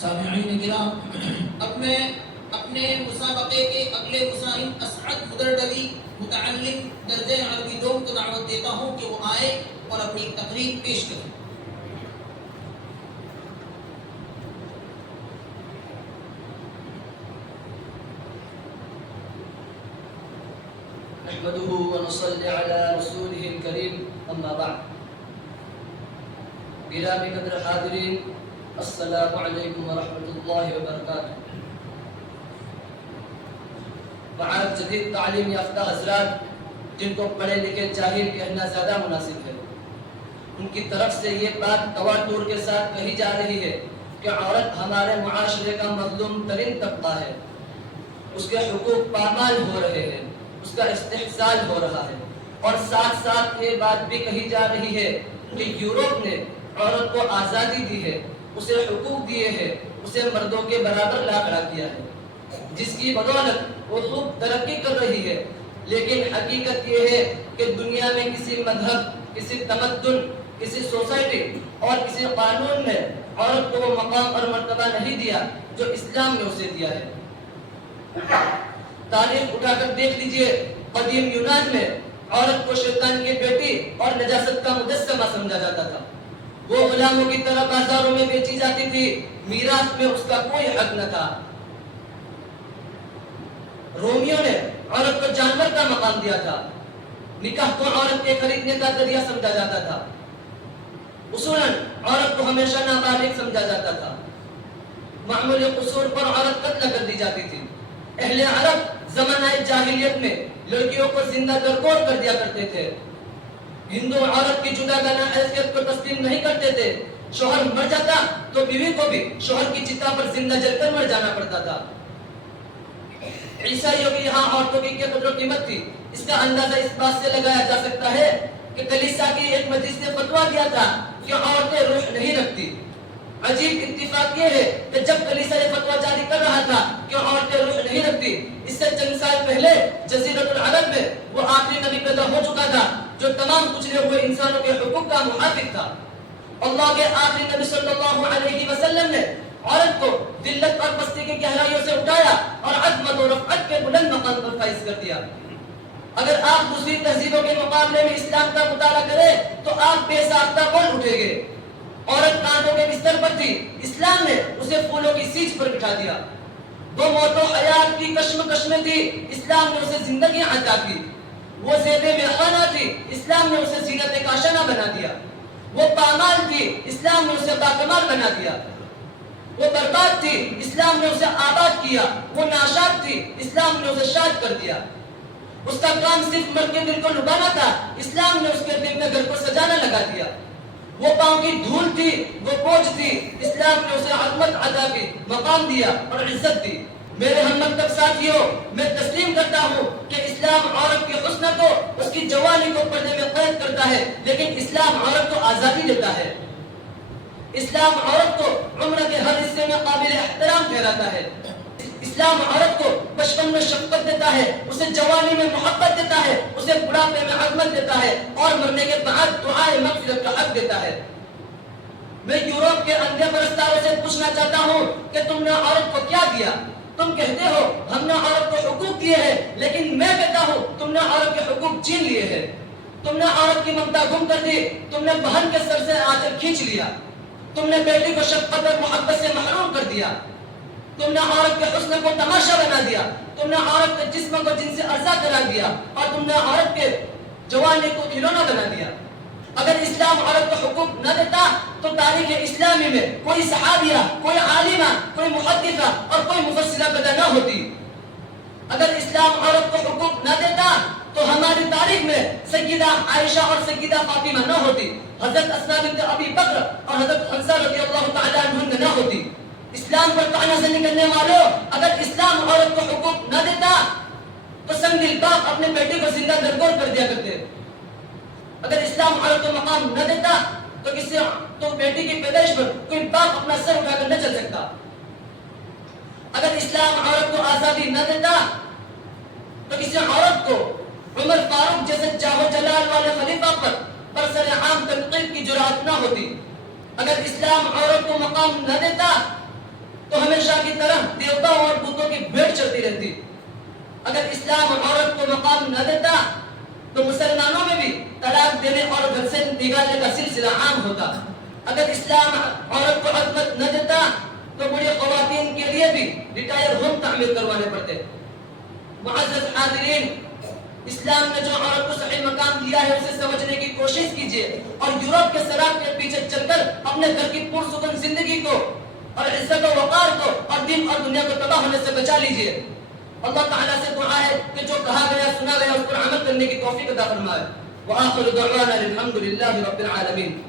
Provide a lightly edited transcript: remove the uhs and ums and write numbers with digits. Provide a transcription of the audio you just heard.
سامعین کرام، اب میں اپنے مسابقے کے اگلے مصاحب اسعد مدردوی متعلم درجہ عربی دوم کو دعوت دیتا ہوں کہ وہ آئے اور اپنی تقریر پیش کریں۔ نحمده ونصلي على رسوله الكريم اما بعد۔ گرامی قدر حاضرین، السلام علیکم ورحمۃ اللہ وبرکاتہ۔ بعض جدید تعلیم یافتہ حضرات جن کو پڑھے لکھے جاہل کہنا زیادہ مناسب ہے، ان کی طرف سے یہ بات تواتر کے ساتھ کہی جا رہی ہے کہ عورت ہمارے معاشرے کا مظلوم ترین طبقہ ہے، اس کے حقوق پامال ہو رہے ہیں، اس کا استحصال ہو رہا ہے، اور ساتھ ساتھ یہ بات بھی کہی جا رہی ہے کہ یورپ نے عورت کو آزادی دی ہے، اسے حقوق دیے ہیں، اسے مردوں کے برابر لا کھڑا کیا ہے، جس کی بدولت وہ خوب ترقی کر رہی ہے۔ لیکن حقیقت یہ ہے کہ دنیا میں کسی مذہب، کسی تمدن، کسی سوسائٹی اور کسی قانون نے عورت کو وہ مقام اور مرتبہ نہیں دیا جو اسلام نے اسے دیا ہے۔ تاریخ اٹھا کر دیکھ لیجئے، قدیم یونان میں عورت کو شیطان کی بیٹی اور نجاست کا مجسمہ سمجھا جاتا تھا، وہ غلاموں کی طرح بازاروں میں بیچی جاتی تھی، میراث میں اس کا کوئی حق نہ تھا۔ رومیوں نے عورت کو جانور کا مقام دیا تھا، نکاح کو عورت کے خریدنے کا ذریعہ سمجھا جاتا تھا، اصولاً عورت کو ہمیشہ نابالغ سمجھا جاتا تھا، معمول قصور پر عورت قتل کر دی جاتی تھی۔ اہل عرب زمانہ جاہلیت میں لڑکیوں کو زندہ درگور کر دیا کرتے تھے، ہندو عورت کی جداگانہ حیثیت کو تسلیم نہیں کرتے تھے، شوہر مر جاتا تو بیوی کو بھی شوہر کی چتا پر زندہ جل کر مر جانا پڑتا تھا۔ عیسائیوں کی یہاں عورتوں کی کیا قدر و قیمت تھی، اس کا اندازہ اس بات سے لگایا جا سکتا ہے کہ کلیسا کی ایک مجلس نے فتویٰ دیا تھا کہ عورتیں روح نہیں رکھتی۔ عجیب اتفاق یہ ہے کہ جب کلیسا یہ فتویٰ جاری کر رہا تھا کہ عورتیں روح نہیں رکھتی، اس سے چند سال پہلے جزیرۃ العرب میں وہ آخری نبی پیدا ہو چکا تھا جو تمام کچلے ہوئے انسانوں کے حقوق کا محافظ تھا۔ اللہ کے آخری نبی صلی اللہ علیہ وسلم نے عورت کو ذلت اور پستی کی گہرائیوں سے اٹھایا اور عظمت و رفعت کے بلند مقام پر فائز کر دیا۔ اگر آپ دوسری تہذیبوں کے مقابلے میں اسلام کا مطالعہ کریں تو آپ بے ساختہ بول اٹھیں گے۔ عورت کانٹوں کے بستر پر تھی، اسلام نے اسے پھولوں کی سیج پر بٹھا دیا۔ وہ موت و حیات کی کشمکش میں تھی، اسلام نے اسے زندگی عطا کی۔ وہ زیب میخانہ تھی، اسلام نے اسے زینت کاشانہ بنا دیا۔ وہ پامال تھی، اسلام نے اسے باکمال بنا دیا۔ وہ برباد تھی، اسلام نے اسے آباد کیا۔ وہ ناشاد تھی، اسلام نے اسے شاد کر دیا۔ اس کا کام صرف مرد کے دل کو لبانا تھا، اسلام نے اس کے دل میں گھر کو سجانا لگا دیا۔ وہ پاؤں کی دھول تھی، وہ بوجھ تھی، اسلام نے اسے عظمت عطا کی، مقام دیا اور عزت دی۔ میرے ہم مکتب ساتھیوں، میں تسلیم کرتا ہوں کہ اسلام عورت کے حسن کو، اس کی جوانی کو پردے میں قید کرتا ہے، لیکن اسلام عورت کو آزادی دیتا ہے۔ اسلام عورت کو عمر کے ہر حصے میں قابل احترام ٹھہراتا ہے۔ اسلام عورت کو بچپن میں شفقت دیتا ہے، اسے جوانی میں محبت دیتا ہے، اسے بڑھاپے میں عظمت دیتا ہے اور مرنے کے بعد دعائے مغفرت کا حق دیتا ہے۔ میں یورپ کے اندھے پرستاروں سے پوچھنا چاہتا ہوں کہ تم نے عورت کو کیا دیا؟ تم کہتے ہو ہم نے عورت کو حقوق دیے ہیں، لیکن میں کہتا ہوں تم نے عورت کے حقوق چھین لیے ہیں۔ تم نے عورت کی ممتا گم کر دی، تم نے بہن کے سر سے آنچل کھینچ لیا، تم نے بیٹی کو شفقت اور محبت سے محروم کر دیا، تم نے عورت کے حسن کو تماشا بنا دیا، تم نے عورت کے جسم کو جن سے ارزا کرا دیا، اور تم نے عورت کے جوانی کو کھلونا بنا دیا۔ اگر اسلام عورت کو حقوق نہ دیتا تو تاریخ اسلامی میں کوئی صحابیہ، کوئی عالمہ، کوئی محدثہ اور کوئی مفسرہ پیدا نہ ہوتی۔ اگر اسلام عورت کو حقوق نہ دیتا تو ہماری تاریخ میں سیدہ عائشہ اور سیدہ فاطمہ نہ ہوتی، حضرت اسماء بنت ابی بکر اور حضرت حفصہ رضی اللہ تعالی عنہ نہ ہوتی۔ اسلام پر طعنہ سے نکلنے والوں، اگر اسلام عورت کو حقوق نہ دیتا تو سنگ باپ اپنے بیٹے کو زندہ درگور کر دیا کرتے۔ اگر اسلام عورت کو مقام نہ دیتا تو بیٹی کی پیدائش پر کوئی باپ اپنا سر اٹھا کر نہ چل سکتا۔ اگر اسلام عورت کو آزادی نہ دیتا تو کسی عورت کو عمر فاروق جیسے جاہ و جلال والے خلیفہ پر برسر عام تنقید کی جرأت نہ ہوتی۔ اگر اسلام عورت کو مقام نہ دیتا تو ہمیشہ کی طرح دیوتاؤں اور بتوں کی بھیٹ چلتی رہتی. اگر اسلام عورت کو مقام نہ دیتا تو مسلمانوں میں بھی طلاق دینے اور گھر سے نکالنے کا سلسلہ عام ہوتا. اگر اسلام عورت کو عصمت نہ دیتا تو بڑی خواتین کے لیے بھی ریٹائر ہوم تعمیر کروانے پڑتے. معزز حاضرین، اسلام نے جو عورت کو صحیح مقام دیا ہے اسے سمجھنے کی کوشش کیجیے اور یورپ کے سراب کے پیچھے چل کر اپنے گھر کی پرسکون زندگی کو اور عزت و وقار کو اور دین اور دنیا کو تباہ ہونے سے بچا لیجیے. اللہ تعالیٰ سے دعا ہے کہ جو کہا گیا سنا گیا اس پر عمل کرنے کی توفیق عطا فرمائے. وآخر دعوانا الحمد للہ رب العالمین.